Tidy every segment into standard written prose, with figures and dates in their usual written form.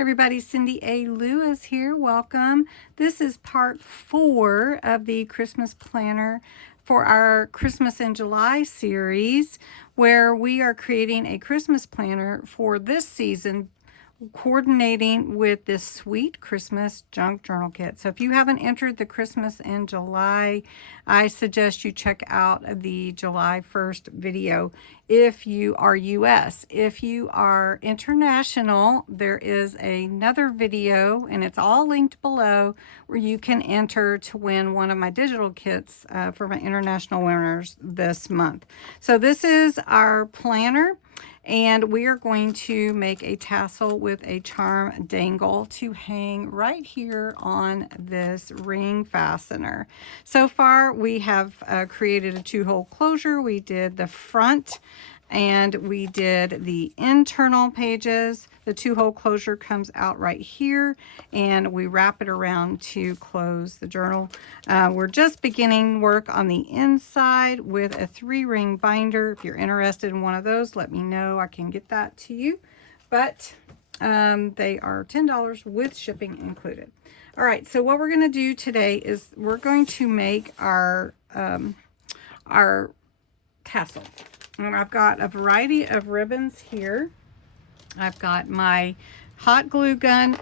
Everybody, Cindy A. Lewis here. Welcome. This is part 4 of the Christmas planner for our Christmas in July series, where we are creating a Christmas planner for this season, coordinating with this sweet Christmas junk journal kit. So if you haven't entered the Christmas in July, I suggest you check out the July 1st video if you are US. If you are international, there is another video, and it's all linked below, where you can enter to win one of my digital kits for my international winners this month. So this is our planner. And we are going to make a tassel with a charm dangle to hang right here on this ring fastener. So far, we have created a 2-hole closure. We did the front and we did the internal pages. The 2-hole closure comes out right here, and we wrap it around to close the journal. We're just beginning work on the inside with a 3-ring binder. If you're interested in one of those, let me know. I can get that to you. But they are $10 with shipping included. All right, so what we're going to do today is we're going to make our tassel. And I've got a variety of ribbons here. I've got my hot glue gun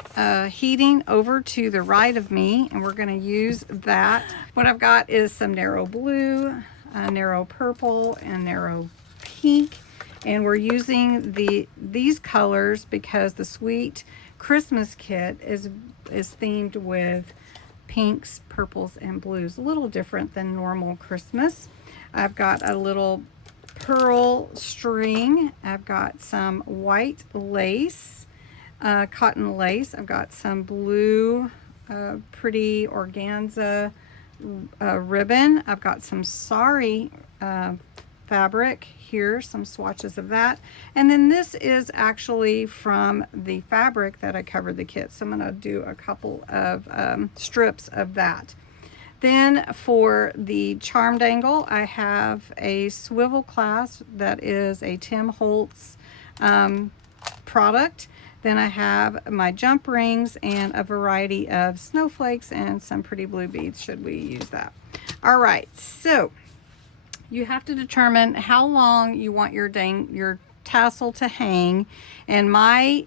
heating over to the right of me, and we're going to use that. What I've got is some narrow blue, narrow purple, and narrow pink. And we're using these colors because the Sweet Christmas kit is themed with pinks, purples, and blues. A little different than normal Christmas. I've got a little pearl string. I've got some white lace, cotton lace. I've got some blue, pretty organza ribbon. I've got some sari fabric here, some swatches of that. And then this is actually from the fabric that I covered the kit. So I'm going to do a couple of strips of that. Then for the charm dangle, I have a swivel clasp that is a Tim Holtz product. Then I have my jump rings and a variety of snowflakes and some pretty blue beads should we use that. All right, so you have to determine how long you want your tassel to hang, and my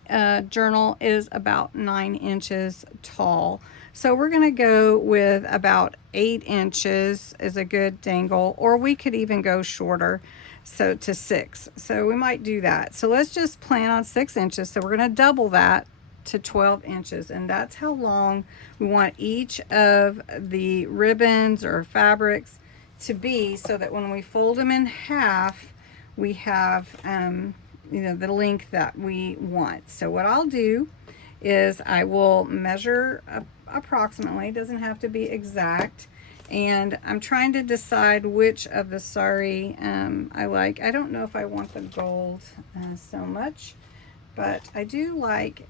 journal is about 9 inches tall. So we're going to go with about 8 inches is a good dangle, or we could even go shorter, so to 6. So we might do that. So let's just plan on 6 inches. So we're going to double that to 12 inches, and that's how long we want each of the ribbons or fabrics to be, so that when we fold them in half, we have the length that we want. So what I'll do is I will measure approximately, it doesn't have to be exact, and I'm trying to decide which of the sari I like. I don't know if I want the gold so much, but I do like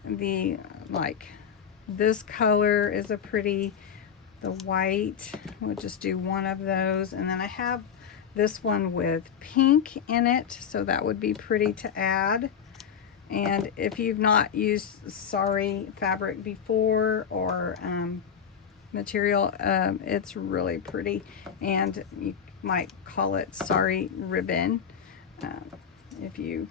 this color is a pretty, the white. We'll just do one of those, and then I have this one with pink in it, so that would be pretty to add. And if you've not used sari fabric before or material, it's really pretty, and you might call it sari ribbon if you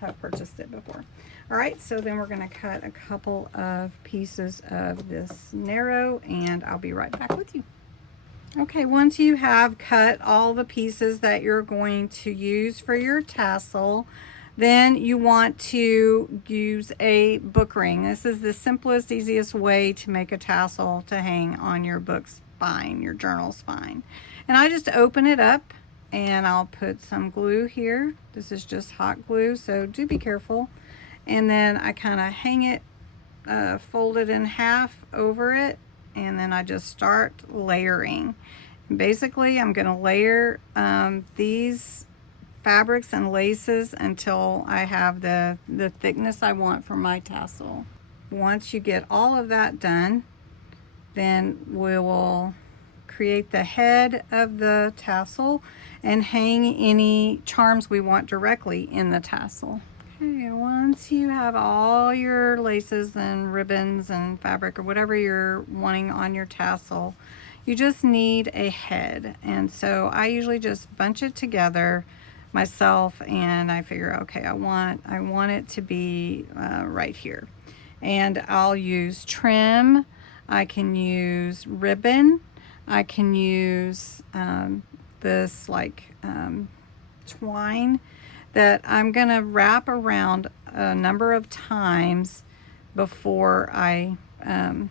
have purchased it before. All right, so then we're going to cut a couple of pieces of this narrow, and I'll be right back with you. Okay, once you have cut all the pieces that you're going to use for your tassel, then you want to use a book ring. This is the simplest, easiest way to make a tassel to hang on your book spine, your journal spine. And I just open it up, and I'll put some glue here. This is just hot glue, so do be careful. And then I kind of hang it, fold it in half over it, and then I just start layering. Basically, I'm going to layer these fabrics and laces until I have the thickness I want for my tassel. Once you get all of that done, then we will create the head of the tassel and hang any charms we want directly in the tassel. Okay, once you have all your laces and ribbons and fabric or whatever you're wanting on your tassel, you just need a head. And so I usually just bunch it together myself, and I figure, okay, I want it to be right here. And I'll use trim, I can use ribbon, I can use this twine that I'm going to wrap around a number of times before I am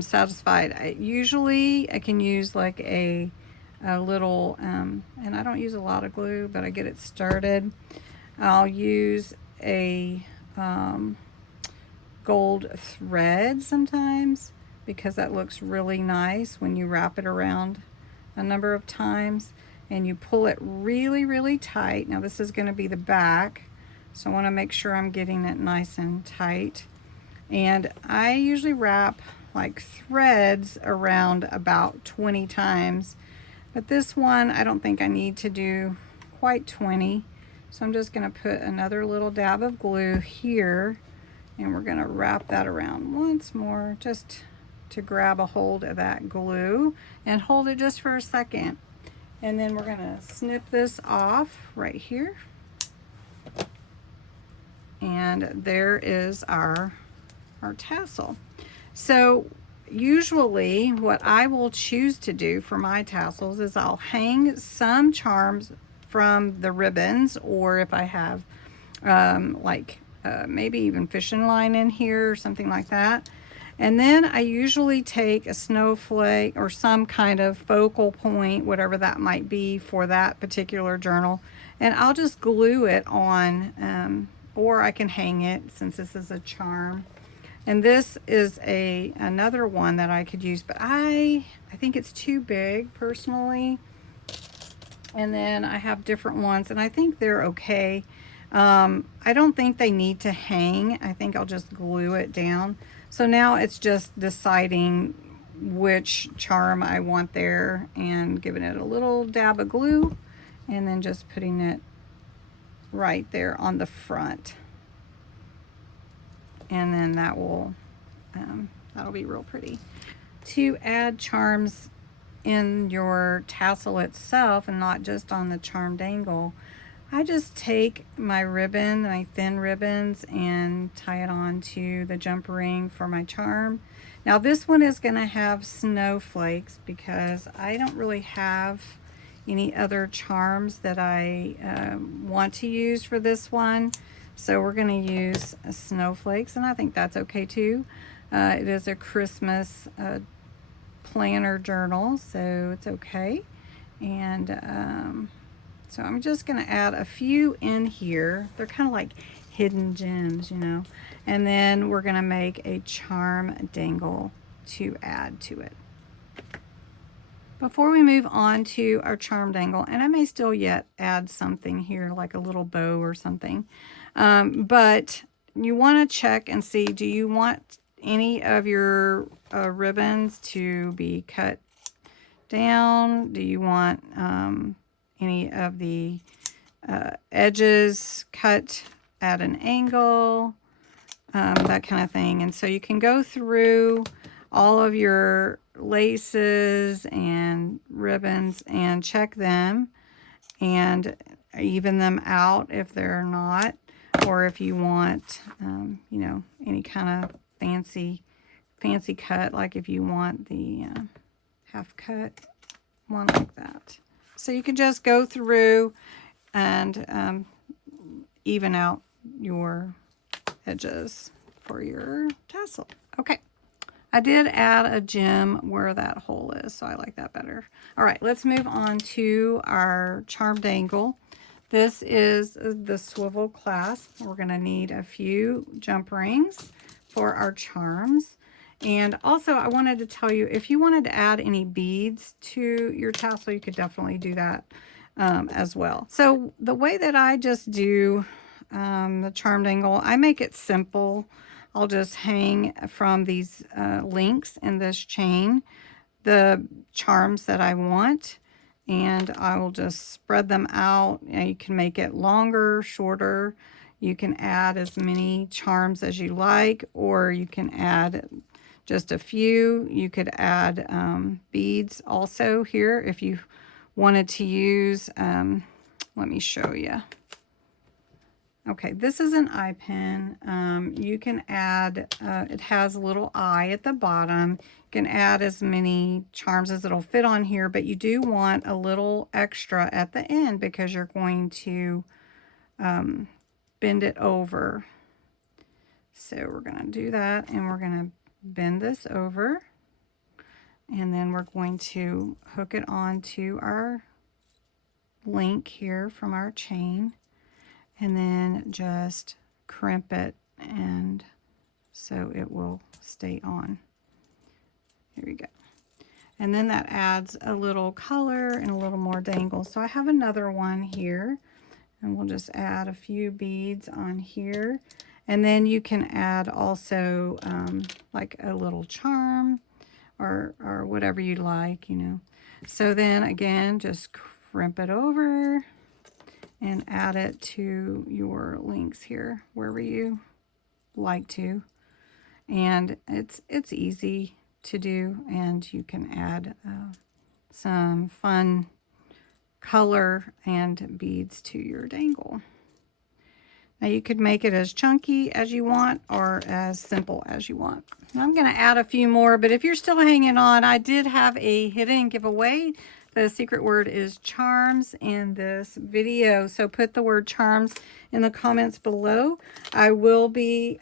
satisfied. Usually I can use like a little, and I don't use a lot of glue, but I get it started. I'll use a gold thread sometimes because that looks really nice when you wrap it around a number of times. And you pull it really, really tight. Now this is going to be the back, so I want to make sure I'm getting it nice and tight. And I usually wrap like threads around about 20 times, but this one I don't think I need to do quite 20. So I'm just going to put another little dab of glue here, and we're going to wrap that around once more just to grab a hold of that glue and hold it just for a second. And then we're going to snip this off right here. And there is our tassel. So usually what I will choose to do for my tassels is I'll hang some charms from the ribbons, or if I have maybe even fishing line in here or something like that. And then I usually take a snowflake or some kind of focal point, whatever that might be for that particular journal, and I'll just glue it on, or I can hang it since this is a charm. And this is another one that I could use, but I think it's too big personally. And then I have different ones, and I think they're okay. I don't think they need to hang. I think I'll just glue it down. So now it's just deciding which charm I want there and giving it a little dab of glue and then just putting it right there on the front. And then that will, that'll be real pretty. To add charms in your tassel itself and not just on the charm dangle, I just take my ribbon, my thin ribbons, and tie it onto the jump ring for my charm. Now this one is going to have snowflakes because I don't really have any other charms that I want to use for this one. So we're going to use snowflakes, and I think that's okay too. It is a Christmas planner journal, so it's okay. And so I'm just going to add a few in here. They're kind of like hidden gems, you know. And then we're going to make a charm dangle to add to it. Before we move on to our charm dangle, and I may still yet add something here like a little bow or something, but you want to check and see, do you want any of your ribbons to be cut down? Do you want any of the edges cut at an angle, that kind of thing? And so you can go through all of your laces and ribbons and check them and even them out if they're not, or if you want, you know, any kind of fancy cut, like if you want the half cut one like that. So you can just go through and even out your edges for your tassel. Okay, I did add a gem where that hole is, so I like that better. All right, let's move on to our charm dangle. This is the swivel clasp. We're gonna need a few jump rings for our charms. And also I wanted to tell you, if you wanted to add any beads to your tassel, you could definitely do that as well. So the way that I just do the charm dangle, I make it simple. I'll just hang from these links in this chain the charms that I want, and I will just spread them out. You know, you can make it longer, shorter. You can add as many charms as you like, or you can add just a few. You could add beads also here if you wanted to use, let me show you. Okay, this is an eye pen. You can add, it has a little eye at the bottom. You can add as many charms as it'll fit on here, but you do want a little extra at the end because you're going to bend it over. So we're going to do that, and we're going to bend this over, and then we're going to hook it onto our link here from our chain, and then just crimp it, and so it will stay on. Here we go. And then that adds a little color and a little more dangle. So I have another one here, and we'll just add a few beads on here. And then you can add also like a little charm or whatever you like, you know. So then again, just crimp it over and add it to your links here, wherever you like to. And it's easy to do, and you can add some fun color and beads to your dangle. Now you could make it as chunky as you want or as simple as you want. Now I'm going to add a few more, but if you're still hanging on, I did have a hidden giveaway. The secret word is charms in this video, so put the word charms in the comments below. I will be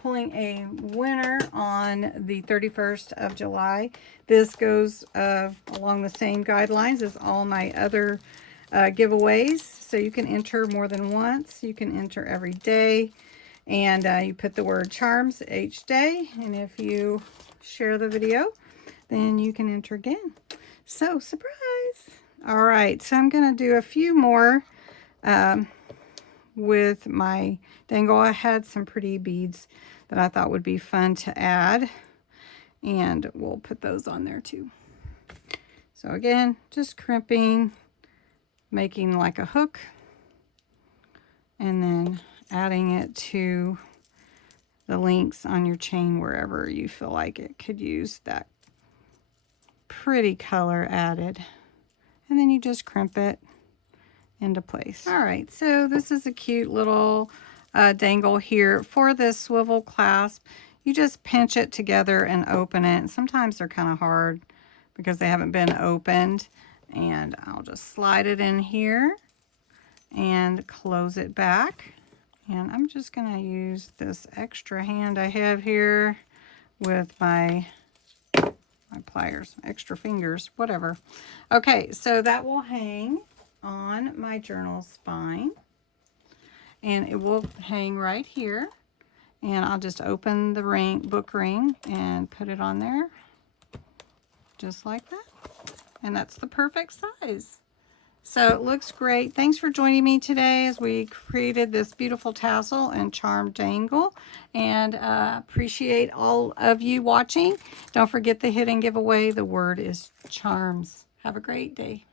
pulling a winner on the 31st of July. This goes along the same guidelines as all my other giveaways, so you can enter more than once. You can enter every day, and you put the word charms each day, and if you share the video, then you can enter again. So surprise. All right, so I'm going to do a few more with my dangle. I had some pretty beads that I thought would be fun to add, and we'll put those on there too. So again, just crimping, making like a hook, and then adding it to the links on your chain wherever you feel like it could use that pretty color added. And then you just crimp it into place. All right, so this is a cute little dangle here. For this swivel clasp, you just pinch it together and open it. Sometimes they're kind of hard because they haven't been opened. And I'll just slide it in here and close it back. And I'm just going to use this extra hand I have here with my pliers, extra fingers, whatever. Okay, so that will hang on my journal spine, and it will hang right here. And I'll just open the book ring and put it on there, just like that. And that's the perfect size. So it looks great. Thanks for joining me today as we created this beautiful tassel and charm dangle. And appreciate all of you watching. Don't forget the hidden giveaway. The word is charms. Have a great day.